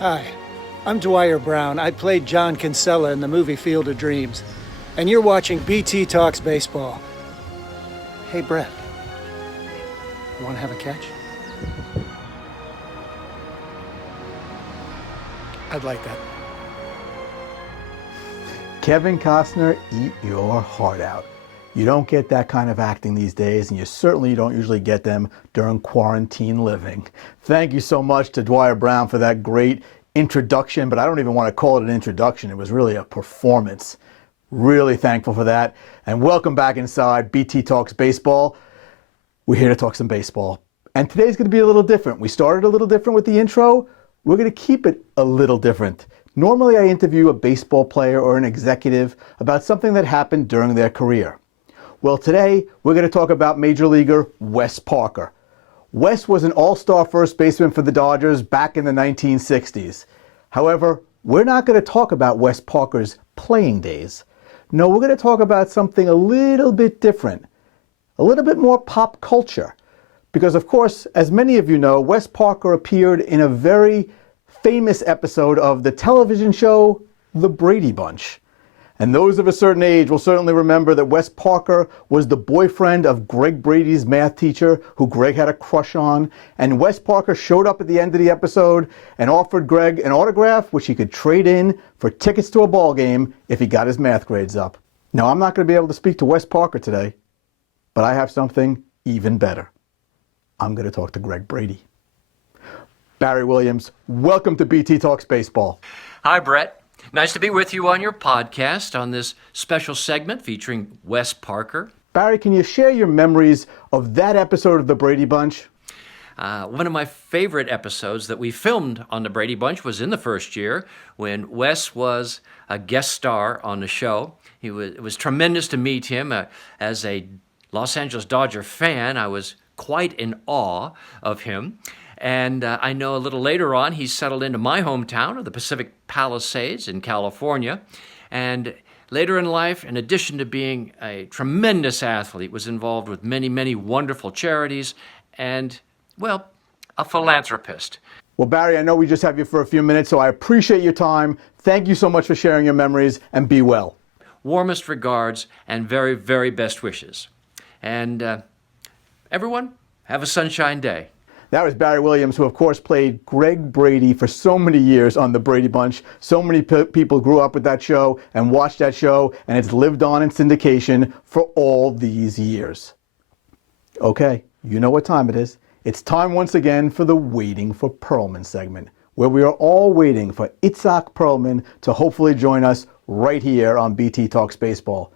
Hi, I'm Dwier Brown. I played John Kinsella in the movie Field of Dreams. And you're watching BT Talks Baseball. Hey, Brett. You want to have a catch? I'd like that. Kevin Costner, eat your heart out. You don't get that kind of acting these days, and you certainly don't usually get them during quarantine living. Thank you so much to Dwier Brown for that great introduction, but I don't even want to call it an introduction. It was really a performance. Really thankful for that. And welcome back inside BT Talks Baseball. We're here to talk some baseball. And today's going to be a little different. We started a little different with the intro. We're going to keep it a little different. Normally I interview a baseball player or an executive about something that happened during their career. Well, today we're going to talk about Major Leaguer Wes Parker. Wes was an all-star first baseman for the Dodgers back in the 1960s. However, we're not going to talk about Wes Parker's playing days. No, we're going to talk about something a little bit different, a little bit more pop culture. Because, of course, as many of you know, Wes Parker appeared in a very famous episode of the television show, The Brady Bunch. And those of a certain age will certainly remember that Wes Parker was the boyfriend of Greg Brady's math teacher, who Greg had a crush on. And Wes Parker showed up at the end of the episode and offered Greg an autograph, which he could trade in for tickets to a ball game if he got his math grades up. Now, I'm not going to be able to speak to Wes Parker today, but I have something even better. I'm going to talk to Greg Brady. Barry Williams, welcome to BT Talks Baseball. Hi, Brett. Nice to be with you on your podcast on this special segment featuring Wes Parker. Barry, can you share your memories of that episode of The Brady Bunch? One of my favorite episodes that we filmed on The Brady Bunch was in the first year when Wes was a guest star on the show. It was tremendous to meet him. As a Los Angeles Dodger fan, I was quite in awe of him. And I know a little later on, he settled into my hometown of the Pacific Palisades in California. And later in life, in addition to being a tremendous athlete, was involved with many, many wonderful charities and, well, a philanthropist. Well, Barry, I know we just have you for a few minutes, so I appreciate your time. Thank you so much for sharing your memories, and be well. Warmest regards and very, very best wishes. And everyone, have a sunshine day. That was Barry Williams, who of course played Greg Brady for so many years on The Brady Bunch. So many people grew up with that show and watched that show, and it's lived on in syndication for all these years. Okay, you know what time it is. It's time once again for the Waiting for Perlman segment, where we are all waiting for Itzhak Perlman to hopefully join us right here on BT Talks Baseball.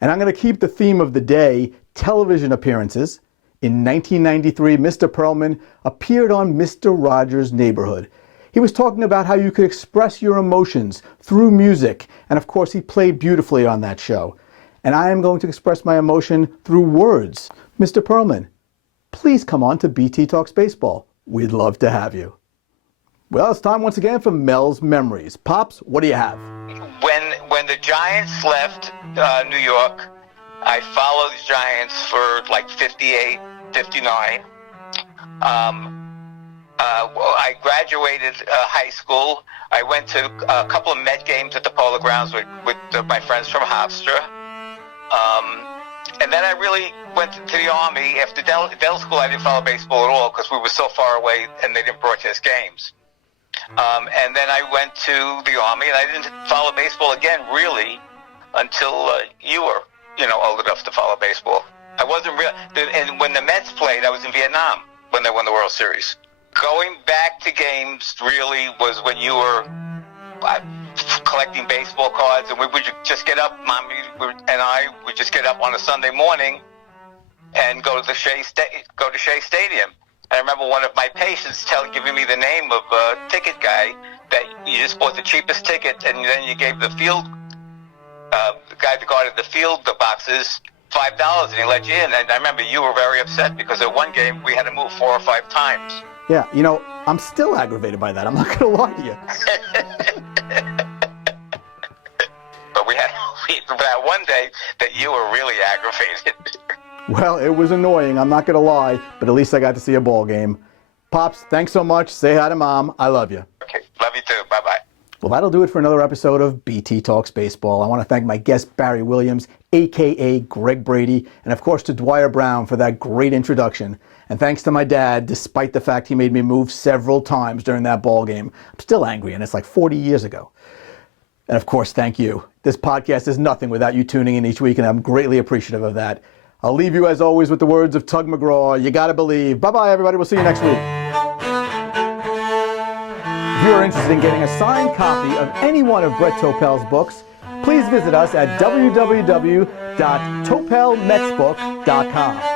And I'm going to keep the theme of the day, television appearances. In 1993, Mr. Perlman appeared on Mr. Rogers' Neighborhood. He was talking about how you could express your emotions through music, and of course he played beautifully on that show. And I am going to express my emotion through words. Mr. Perlman, please come on to BT Talks Baseball. We'd love to have you. Well, it's time once again for Mel's Memories. Pops, what do you have? When the Giants left New York, I followed the Giants for like 58, 59. I graduated high school. I went to a couple of Met games at the Polo Grounds with my friends from Hofstra. And then I really went to the Army. After dental school, I didn't follow baseball at all because we were so far away and they didn't broadcast games. And then I went to the Army, and I didn't follow baseball again, really, until you were old enough to follow baseball. I wasn't real, and when the Mets played, I was in Vietnam when they won the World Series. Going back to games really was when you were collecting baseball cards, and we would just get up, Mommy and I would just get up on a Sunday morning and go to Shea Stadium. I remember one of my patients giving me the name of a ticket guy that you just bought the cheapest ticket, and then you gave the field. The guy that guarded the field, the boxes, $5, and he let you in. And I remember you were very upset because at one game we had to move 4 or 5 times. Yeah, I'm still aggravated by that. I'm not going to lie to you. But we had that one day that you were really aggravated. Well, it was annoying, I'm not going to lie, but at least I got to see a ball game. Pops, thanks so much. Say hi to Mom. I love you. Okay, love you too. Well, that'll do it for another episode of BT Talks Baseball. I want to thank my guest, Barry Williams, a.k.a. Greg Brady, and of course to Dwier Brown for that great introduction. And thanks to my dad, despite the fact he made me move several times during that ball game. I'm still angry, and it's like 40 years ago. And of course, thank you. This podcast is nothing without you tuning in each week, and I'm greatly appreciative of that. I'll leave you, as always, with the words of Tug McGraw. You gotta believe. Bye-bye, everybody. We'll see you next week. If you are interested in getting a signed copy of any one of Brett Topel's books, please visit us at www.topelmetsbook.com.